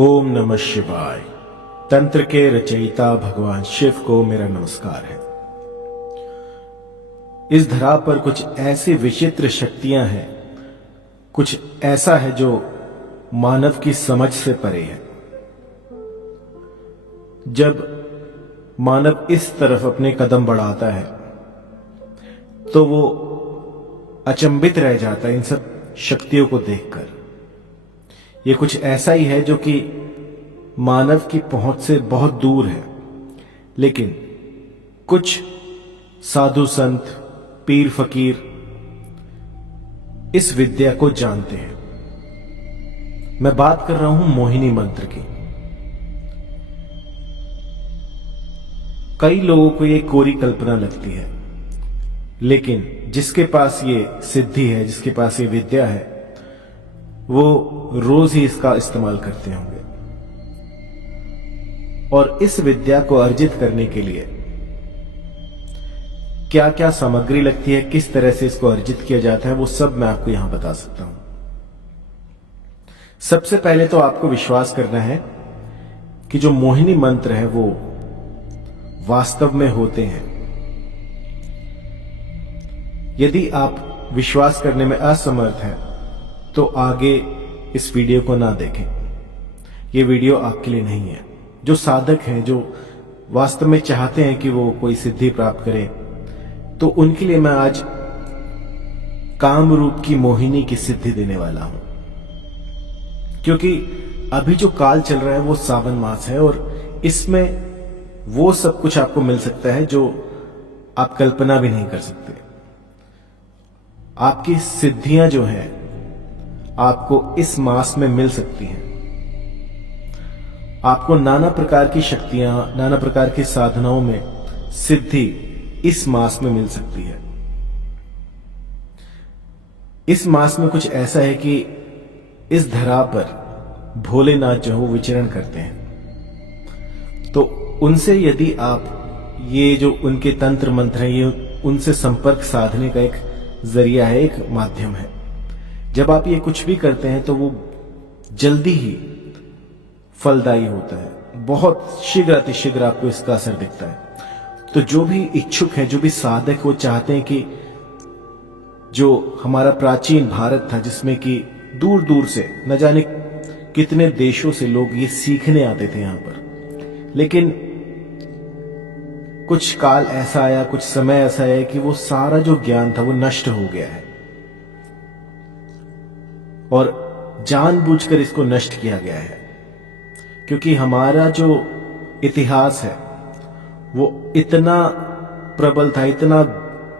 ओम नमः शिवाय। तंत्र के रचयिता भगवान शिव को मेरा नमस्कार है। इस धरा पर कुछ ऐसी विचित्र शक्तियां हैं, कुछ ऐसा है जो मानव की समझ से परे है। जब मानव इस तरफ अपने कदम बढ़ाता है तो वो अचंभित रह जाता है इन सब शक्तियों को देखकर। ये कुछ ऐसा ही है जो कि मानव की पहुंच से बहुत दूर है, लेकिन कुछ साधु संत, पीर फकीर इस विद्या को जानते हैं। मैं बात कर रहा हूं मोहिनी मंत्र की। कई लोगों को ये कोरी कल्पना लगती है, लेकिन जिसके पास ये सिद्धि है, जिसके पास ये विद्या है, वो रोज ही इसका इस्तेमाल करते होंगे। और इस विद्या को अर्जित करने के लिए क्या क्या सामग्री लगती है, किस तरह से इसको अर्जित किया जाता है, वो सब मैं आपको यहां बता सकता हूं। सबसे पहले तो आपको विश्वास करना है कि जो मोहिनी मंत्र है वो वास्तव में होते हैं। यदि आप विश्वास करने में असमर्थ हैं तो आगे इस वीडियो को ना देखें। यह वीडियो आपके लिए नहीं है। जो साधक हैं, जो वास्तव में चाहते हैं कि वो कोई सिद्धि प्राप्त करें, तो उनके लिए मैं आज काम रूप की मोहिनी की सिद्धि देने वाला हूं। क्योंकि अभी जो काल चल रहा है वो सावन मास है और इसमें वो सब कुछ आपको मिल सकता है जो आप कल्पना भी नहीं कर सकते। आपकी सिद्धियां जो हैं आपको इस मास में मिल सकती हैं। आपको नाना प्रकार की शक्तियां, नाना प्रकार की साधनाओं में सिद्धि इस मास में मिल सकती है। इस मास में कुछ ऐसा है कि इस धरा पर भोलेनाथ जो है विचरण करते हैं, तो उनसे यदि आप ये जो उनके तंत्र मंत्र हैं, ये उनसे संपर्क साधने का एक जरिया है, एक माध्यम है। जब आप ये कुछ भी करते हैं तो वो जल्दी ही फलदायी होता है। बहुत शीघ्र अतिशीघ्र आपको इसका असर दिखता है। तो जो भी इच्छुक हैं, जो भी साधक, वो चाहते हैं कि जो हमारा प्राचीन भारत था, जिसमें कि दूर दूर से न जाने कितने देशों से लोग ये सीखने आते थे यहां पर, लेकिन कुछ काल ऐसा आया, कुछ समय ऐसा आया कि वो सारा जो ज्ञान था वो नष्ट हो गया है और जानबूझकर इसको नष्ट किया गया है। क्योंकि हमारा जो इतिहास है वो इतना प्रबल था, इतना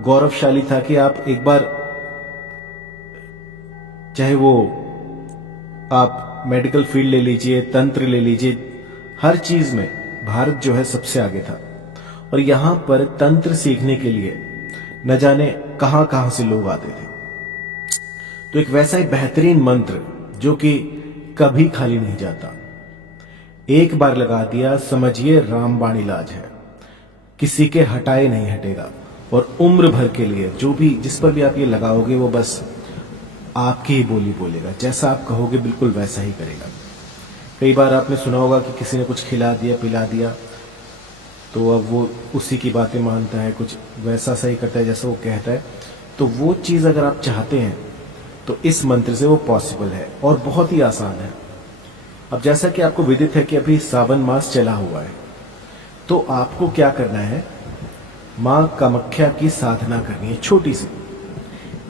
गौरवशाली था कि आप एक बार, चाहे वो आप मेडिकल फील्ड ले लीजिए, तंत्र ले लीजिए, हर चीज में भारत जो है सबसे आगे था। और यहां पर तंत्र सीखने के लिए न जाने कहां कहां से लोग आते थे। तो एक वैसा ही बेहतरीन मंत्र जो कि कभी खाली नहीं जाता, एक बार लगा दिया समझिए रामबाण इलाज है, किसी के हटाए नहीं हटेगा। और उम्र भर के लिए जो भी, जिस पर भी आप ये लगाओगे वो बस आपकी ही बोली बोलेगा, जैसा आप कहोगे बिल्कुल वैसा ही करेगा। कई बार आपने सुना होगा कि किसी ने कुछ खिला दिया, पिला दिया, तो अब वो उसी की बातें मानता है, कुछ वैसा सही करता है जैसा वो कहता है। तो वो चीज अगर आप चाहते हैं तो इस मंत्र से वो पॉसिबल है और बहुत ही आसान है। अब जैसा कि आपको विदित है कि अभी सावन मास चला हुआ है, तो आपको क्या करना है, मां कामाख्या की साधना करनी है, छोटी सी।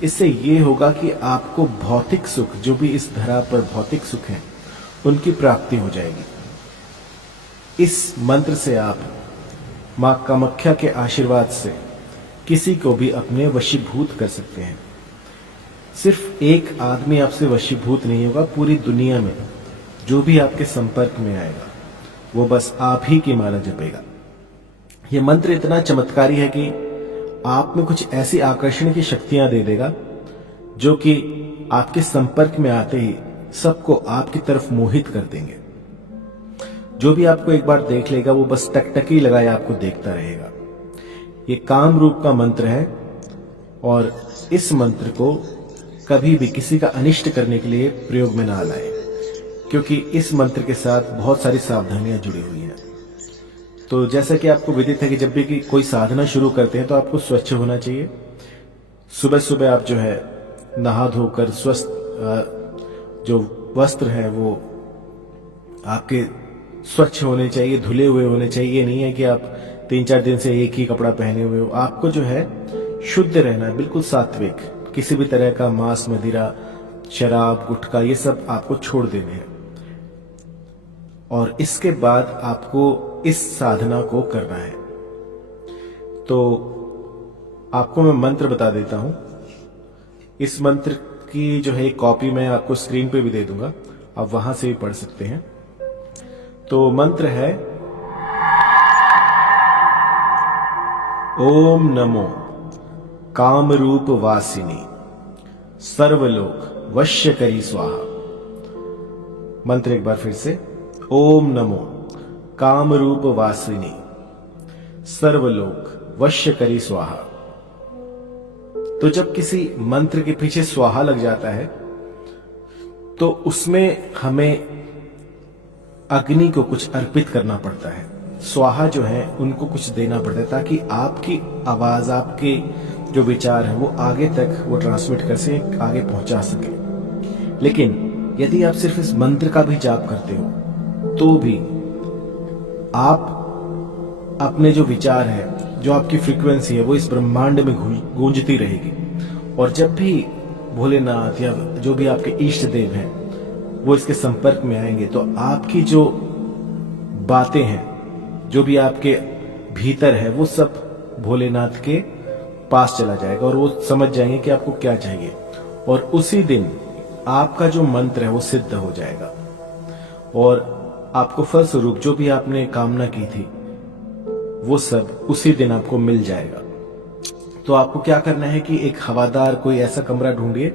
इससे ये होगा कि आपको भौतिक सुख, जो भी इस धरा पर भौतिक सुख है, उनकी प्राप्ति हो जाएगी। इस मंत्र से आप मां कामाख्या के आशीर्वाद से किसी को भी अपने वशीभूत कर सकते हैं। सिर्फ एक आदमी आपसे वशीभूत नहीं होगा, पूरी दुनिया में जो भी आपके संपर्क में आएगा वो बस आप ही की माला जपेगा। यह मंत्र इतना चमत्कारी है कि आप में कुछ ऐसी आकर्षण की शक्तियां दे देगा जो कि आपके संपर्क में आते ही सबको आपकी तरफ मोहित कर देंगे। जो भी आपको एक बार देख लेगा वो बस टकटकी लगाए आपको देखता रहेगा। ये काम रूप का मंत्र है और इस मंत्र को कभी भी किसी का अनिष्ट करने के लिए प्रयोग में ना लाए। क्योंकि इस मंत्र के साथ बहुत सारी सावधानियां जुड़ी हुई हैं। तो जैसा कि आपको विदित है कि जब भी कोई साधना शुरू करते हैं तो आपको स्वच्छ होना चाहिए। सुबह सुबह आप जो है नहा धोकर स्वस्थ जो वस्त्र है वो आपके स्वच्छ होने चाहिए, धुले हुए होने चाहिए। ये नहीं है कि आप 3-4 दिन से एक ही कपड़ा पहने हुए हो। आपको जो है शुद्ध रहना है, बिल्कुल सात्विक। किसी भी तरह का मांस, मदिरा, शराब, गुटखा ये सब आपको छोड़ देने हैं। और इसके बाद आपको इस साधना को करना है। तो आपको मैं मंत्र बता देता हूं। इस मंत्र की जो है एक कॉपी मैं आपको स्क्रीन पे भी दे दूंगा, आप वहां से भी पढ़ सकते हैं। तो मंत्र है ओम नमो कामरूप वासिनी सर्वलोक वश्य करी स्वाहा। मंत्र एक बार फिर से, ओम नमो कामरूप वासिनी सर्वलोक वश्य करी स्वाहा। तो जब किसी मंत्र के पीछे स्वाहा लग जाता है तो उसमें हमें अग्नि को कुछ अर्पित करना पड़ता है। स्वाहा जो है उनको कुछ देना पड़ता है ताकि आपकी आवाज, आपके जो विचार है वो आगे तक वो ट्रांसमिट कर से आगे पहुंचा सके। लेकिन यदि आप सिर्फ इस मंत्र का भी जाप करते हो तो भी आप अपने जो विचार है, जो आपकी फ्रीक्वेंसी है वो इस ब्रह्मांड में गूंजती रहेगी। और जब भी भोलेनाथ या जो भी आपके इष्ट देव हैं वो इसके संपर्क में आएंगे तो आपकी जो बातें हैं, जो भी आपके भीतर है, वो सब भोलेनाथ के पास चला जाएगा और वो समझ जाएंगे कि आपको क्या चाहिए। और उसी दिन आपका जो मंत्र है वो सिद्ध हो जाएगा और आपको फलस्वरूप जो भी आपने कामना की थी वो सब उसी दिन आपको मिल जाएगा। तो आपको क्या करना है कि एक हवादार कोई ऐसा कमरा ढूंढिए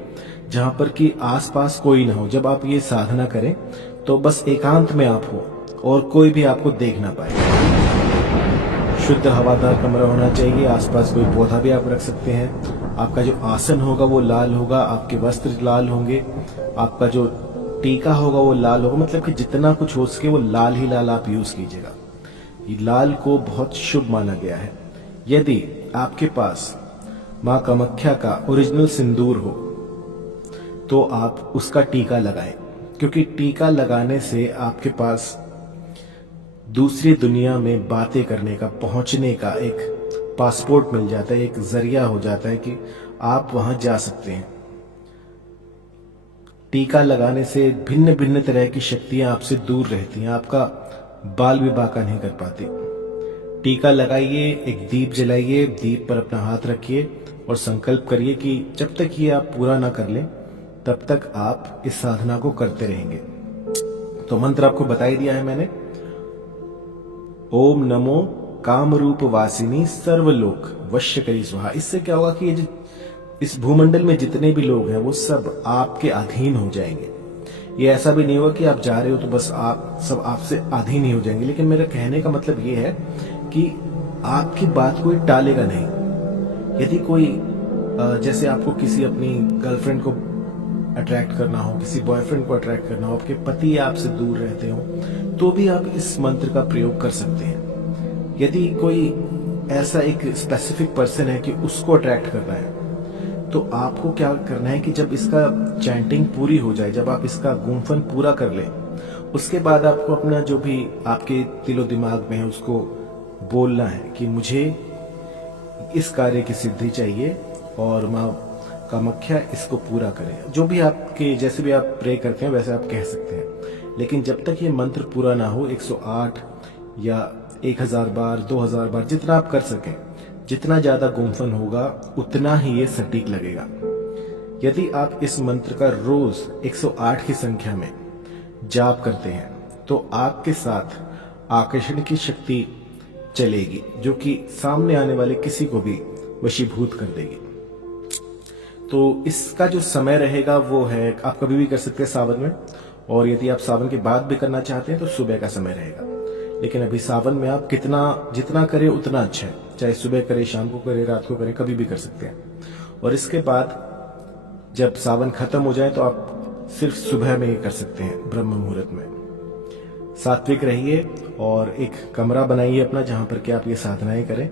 जहां पर कि आसपास कोई ना हो। जब आप ये साधना करें तो बस एकांत में आप हो और कोई भी आपको देख ना पाए। शुद्ध हवादार कमरा होना चाहिए। आसपास कोई पौधा भी आप रख सकते हैं। आपका जो आसन होगा वो लाल होगा, आपके वस्त्र लाल होंगे, आपका जो टीका होगा वो लाल होगा। मतलब कि जितना कुछ हो सके वो लाल ही लाल आप यूज कीजिएगा। ये लाल को बहुत शुभ माना गया है। यदि आपके पास मां कामाख्या का ओरिजिनल सिंदूर हो तो आप उसका टीका लगाएं, क्योंकि टीका लगाने से आपके पास दूसरी दुनिया में बातें करने का, पहुंचने का एक पासपोर्ट मिल जाता है, एक जरिया हो जाता है कि आप वहां जा सकते हैं। टीका लगाने से भिन्न भिन्न तरह की शक्तियां आपसे दूर रहती हैं, आपका बाल विवाह का नहीं कर पाती। टीका लगाइए, एक दीप जलाइए, दीप पर अपना हाथ रखिए और संकल्प करिए कि जब तक ये आप पूरा ना कर लें तब तक आप इस साधना को करते रहेंगे। तो मंत्र आपको बता ही दिया है मैंने, ओम नमो कामरूप वासिनी सर्वलोक वश्य करी स्वाहा। इससे क्या होगा कि ये इस भूमंडल में जितने भी लोग हैं वो सब आपके अधीन हो जाएंगे। ये ऐसा भी नहीं होगा कि आप जा रहे हो तो बस आप सब आपसे अधीन ही हो जाएंगे। लेकिन मेरा कहने का मतलब ये है कि आपकी बात कोई टालेगा नहीं। यदि कोई जैसे आपको किसी अपनी गर्लफ्रेंड को अट्रैक्ट करना हो, किसी बॉयफ्रेंड को अट्रैक्ट करना हो, आपके पति आपसे दूर रहते हो, तो भी आप इस मंत्र का प्रयोग कर सकते हैं। यदि कोई ऐसा एक स्पेसिफिक पर्सन है कि उसको अट्रैक्ट करना है तो आपको क्या करना है कि जब इसका चैंटिंग पूरी हो जाए, जब आप इसका गुम्फन पूरा कर लें, उसके बाद आपको अपना जो भी आपके दिलो दिमाग में है उसको बोलना है कि मुझे इस कार्य की सिद्धि चाहिए और मां कामाख्या इसको पूरा करे। जो भी आपके जैसे भी आप प्रे करते हैं वैसे आप कह सकते हैं। लेकिन जब तक ये मंत्र पूरा ना हो 108 या 1000 बार, 2000 बार, जितना आप कर सकें, जितना ज्यादा गुम्फन होगा उतना ही ये सटीक लगेगा। यदि आप इस मंत्र का रोज 108 की संख्या में जाप करते हैं तो आपके साथ आकर्षण की शक्ति चलेगी जो कि सामने आने वाले किसी को भी वशीभूत कर देगी। तो इसका जो समय रहेगा वो है, आप कभी भी कर सकते हैं सावन में, और यदि आप सावन के बाद भी करना चाहते हैं तो सुबह का समय रहेगा। लेकिन अभी सावन में आप जितना करें उतना अच्छा है, चाहे सुबह करें, शाम को करें, रात को करें, कभी भी कर सकते हैं। और इसके बाद जब सावन खत्म हो जाए तो आप सिर्फ सुबह में ये कर सकते हैं, ब्रह्म मुहूर्त में। सात्विक रहिए और एक कमरा बनाइए अपना जहां पर कि आप ये साधनाएं करें।